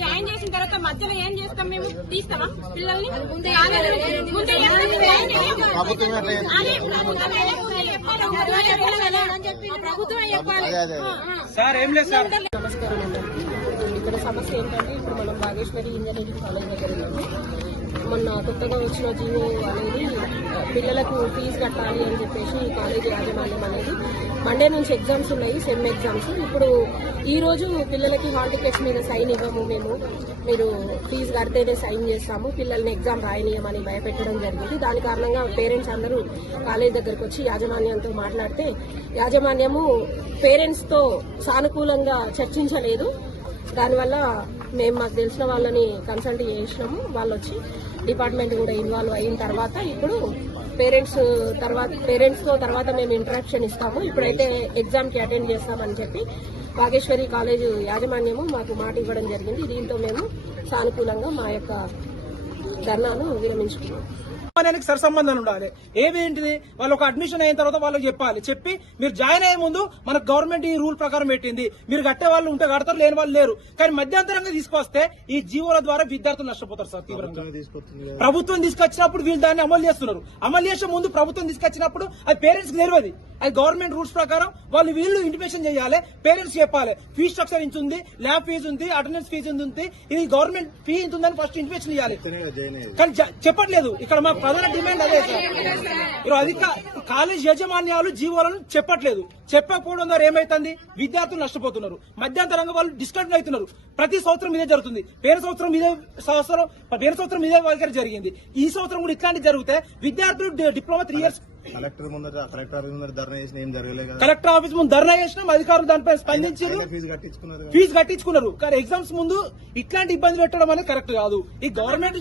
Join చేసిన తర్వాత మధ్యలో ఏం చేస్తాం మేము తీస్తామా పిల్లల్ని ప్రభుత్వం చెప్పాలి. నమస్కారం అండి. ఇక్కడ సమస్య ఏంటంటే ఇప్పుడు మనం బాగేశ్వరి ఇంజనీరింగ్ కాలేజ్ దగ్గర ఉన్నాము. మొన్న కొత్తగా వచ్చిన జీవో అనేది పిల్లలకు ఫీజు కట్టాలి అని చెప్పేసి కాలేజీ యాజమాన్యం అనేది మండే నుంచి ఎగ్జామ్స్ ఉన్నాయి, సెమ్ ఎగ్జామ్స్. ఇప్పుడు ఈ రోజు పిల్లలకి హాల్ టికెట్స్ మీద సైన్ ఇవ్వము, మేము మీరు ఫీజు కడితేనే సైన్ చేస్తాము, పిల్లల్ని ఎగ్జామ్ రాయనీయమని భయపెట్టడం జరిగింది. దాని కారణంగా పేరెంట్స్ అందరూ కాలేజ్ దగ్గరకు వచ్చి యాజమాన్యంతో మాట్లాడితే యాజమాన్యము పేరెంట్స్ తో సానుకూలంగా చర్చించలేదు. దానివల్ల మేము మాకు తెలిసిన వాళ్ళని కన్సల్ట్ చేసినాము. వాళ్ళు వచ్చి డిపార్ట్మెంట్ కూడా ఇన్వాల్వ్ అయిన తర్వాత ఇప్పుడు పేరెంట్స్ తో తర్వాత మేము ఇంటరాక్షన్ ఇస్తాము. ఇప్పుడైతే ఎగ్జామ్ కి అటెండ్ చేస్తామని చెప్పి బాగేశ్వరి కాలేజ్ యాజమాన్యము మాకు మాట ఇవ్వడం జరిగింది. దీంతో మేము సానుకూలంగా మా యొక్క ధర్నాను విరమించుకున్నాం. సరి సంబంధాలు ఉండాలి. ఏమేంటిది వాళ్ళు ఒక అడ్మిషన్ అయిన తర్వాత వాళ్ళకి చెప్పి మీరు జాయిన్ అయ్యే ముందు మనకు గవర్నమెంట్ ఈ రూల్ ప్రకారం పెట్టింది, మీరు కట్టే వాళ్ళు ఉంటే కడతారు, లేని వాళ్ళు లేరు. కానీ మధ్యంతరంగా తీసుకొస్తే ఈ జీవోల ద్వారా విద్యార్థులు నష్టపోతారు సార్ తీవ్రంగా. ప్రభుత్వం తీసుకొచ్చినప్పుడు వీళ్ళు దాన్ని అమలు చేస్తున్నారు. అమలు చేసే ముందు ప్రభుత్వం తీసుకొచ్చినప్పుడు అది పేరెంట్స్ తెలియదు. అది గవర్నమెంట్ రూల్స్ ప్రకారం వీళ్ళు ఇంటిమేషన్ చేయాలి, పేరెంట్స్ చెప్పాలి. ఫీ స్ట్రక్చర్ ఇంత ఉంది, ల్యాబ్ ఫీజు ఉంది, అటెండెన్స్ ఫీజు ఉంది, ఇది గవర్నమెంట్ ఫీ ఇంత ఉందని ఫస్ట్ ఇంటిమేషన్ చేయాలి. కానీ చెప్పట్లేదు. ఇక్కడ మా ప్రధాన డిమాండ్ అదే సార్. కాలేజ్ యాజమాన్యాలు జీవోలను చెప్పట్లేదు. చెప్పకపోవడం ద్వారా ఏమైతుంది, విద్యార్థులు నష్టపోతున్నారు. మధ్యంతరంగా వాళ్ళు డిస్కంటిన్యూ అవుతున్నారు. ప్రతి సంవత్సరం ఇదే జరుగుతుంది. పేరు సంవత్సరం ఇదే వాళ్ళకి జరిగింది. ఈ సంవత్సరం కూడా ఇట్లాంటివి జరిగితే విద్యార్థులు డిప్లొమా 3 years కలెక్టర్ ఆఫీస్ ముందు ధర్నా చేసినాం. అధికారులు దానిపై స్పందించారు, ఫీజు కట్టించుకున్నారు. కానీ ఎగ్జామ్స్ ముందు ఇట్లాంటి ఇబ్బంది పెట్టడం అనేది కరెక్ట్ కాదు. ఈ గవర్నమెంట్